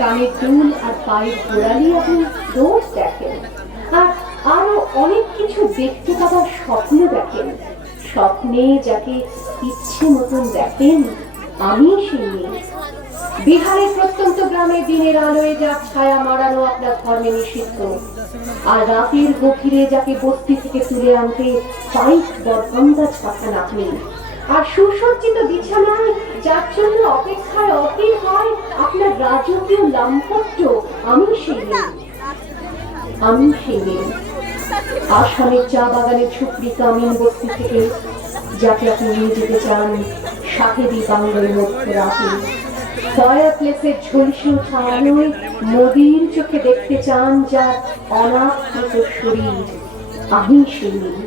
কানের দুল আর পায়ের গোড়ালি আপনি রোজ দেখেন, আর আরো অনেক কিছু দেখতে পাওয়ার স্বপ্ন দেখেন। স্বপ্নে যাকে ইচ্ছে মতন দেখেন, আমি সেই মেয়ে। বিহারের প্রত্যন্ত গ্রামে দিনের আলোয় যা ছায়া মারানো আপনার ধর্মে নিষিদ্ধ, আর রাতের গভীরে যাকে বস্তি থেকে তুলে আনতে পাইক দরগন্দাজ পাঠান আপনি। আর সুসজ্জিত বিছানায় যার জন্য অপেক্ষায় অধীর হয় আপনার রাজকীয় লাম্পট্য, আমি সেই মেয়ে। আমি সেই মেয়ে। আসামের চা বাগানের ঝুপড়ি কামিন বস্তি থেকে যাকে আপনি নিয়ে যেতে চান শাহেদি বাংলার মধ্যে রাতে, ফায়ার প্লেসের ঝলসে ওঠা আলোয় মোদির চোখে দেখতে চান যার অনাকৃত শরীর, আমি সেই মেয়ে।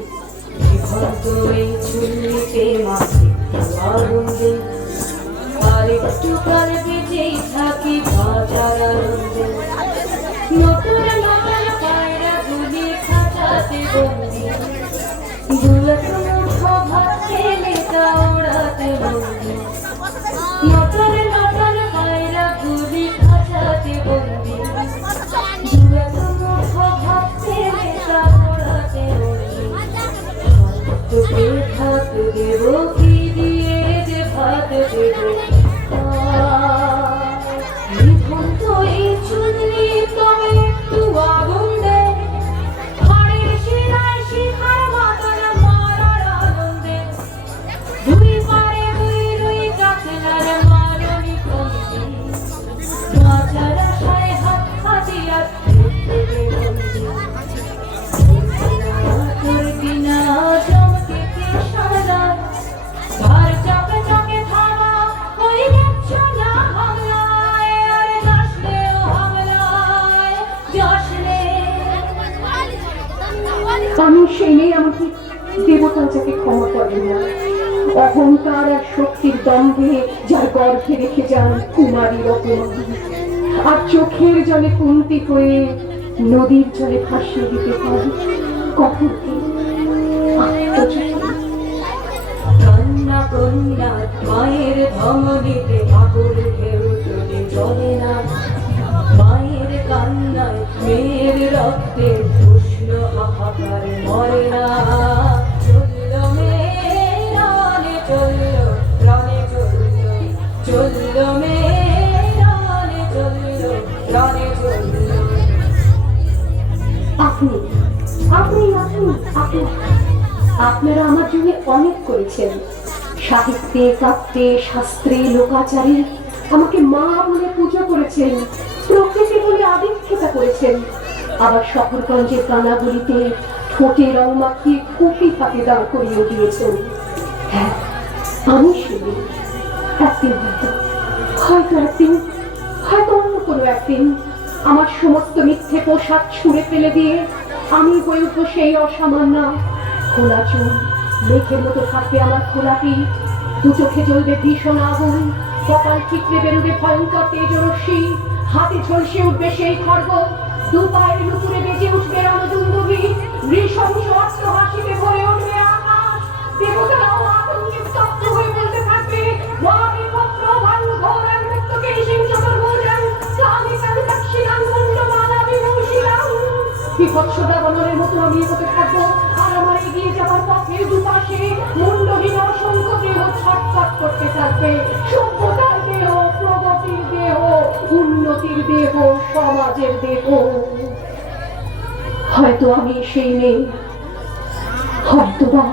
আরেকটু কাল বেঁচেই থাকি বাজার আনন্দে, নতুন নতুন পায়রা গুলি খাঁচাতে বন্দি, দুলাত মুঠো ভাত খেলে তা ওড়াতে বন্দি, নতুন নতুন পায়রা গুলি খাঁচাতে বন্দি, দুলাত মুঠো ভাত খেলে তা ওড়াতে বন্দি। তোকে ভাত দেব কি দিয়ে যে ভাত দেব, আমি সেই মেয়ে। আমাকে দেবতা যাকে ক্ষমা করেন না, অহংকার আর শক্তির দম্ভে যার গর্ভে রেখে যান কুমারীর অপমান, আর চোখের জলে কুন্তি হয়ে নদীর জলে ভাসিয়ে দিতে পারে কপরকে কন্যা কন্যা মায়ের ধমনীতে ঠাকুর ঢেউ তুলে চলে না, মায়ের কান্নায় মেয়ের রক্তে উষ্ণ হাহাকার মরে না। চলল মেয়ে রানে চলল, রানে চলল, চলল মেয়ে রানে চলল, রানে চলল। আপনি আপনি আপনি আপনি আপনারা আমার জন্য অনেক করেছেন। সাহিত্যে, কাব্যে, শাস্ত্রে, লোকাচারে আমাকে মা বলে পূজা করেছেন, প্রকৃতি বলে আদিক্ষেতা করেছেন। আবার শহরগঞ্জের কানাগুলিতে ঠোঁটে রং মাখিয়ে কপি হাতে দাঁড় করিয়ে দিয়েছেন। হ্যাঁ, আমি শুনি একদিন হয়তো অন্য কোনো একদিন আমার সমস্ত মিথ্যে পোশাক ছুঁড়ে ফেলে দিয়ে আমি হয়ে উঠবো সেই অসামান্য। খোলা চুল, মেঘের মতো থাকবে আমার খোলা পিঠ, দু চোখে জ্বলবে ভীষণ আগুন, কপাল ঠিকরে বেরোবে ভয়ঙ্কর তেজরশ্মি, হাতে ঝলসে উঠবে সেই খড়গ, দু পায়ের লুকুরে বেজে উঠবে রণদুন্দুভি, নৃশংস অস্ত্র হাসিতে ভরে উঠবে আকাশ, দেবতারাও আতঙ্কে স্তব্ধ হয়ে বলতে থাকবে ওয়ামি পত্র ভালু ঘোরান মুক্তকে সিংচতর ভোজন স্বামী কালু কাক্ষিরান মুন্ডমালা বিভূষিরাম। বিভৎসতা গণনের মতো আমি এগোতে থাকবো, আর আমার এগিয়ে যাবার পথের দুপাশে মুন্ডহীন অসংখ্য দেহ ছটফট করতে থাকবে। সভ্যতার দেহ, প্রগতির দেহ, উন্নতির দেহ, সমাজের দেহ। হয়তো আমি সেই মেয়ে, হয়তোবা।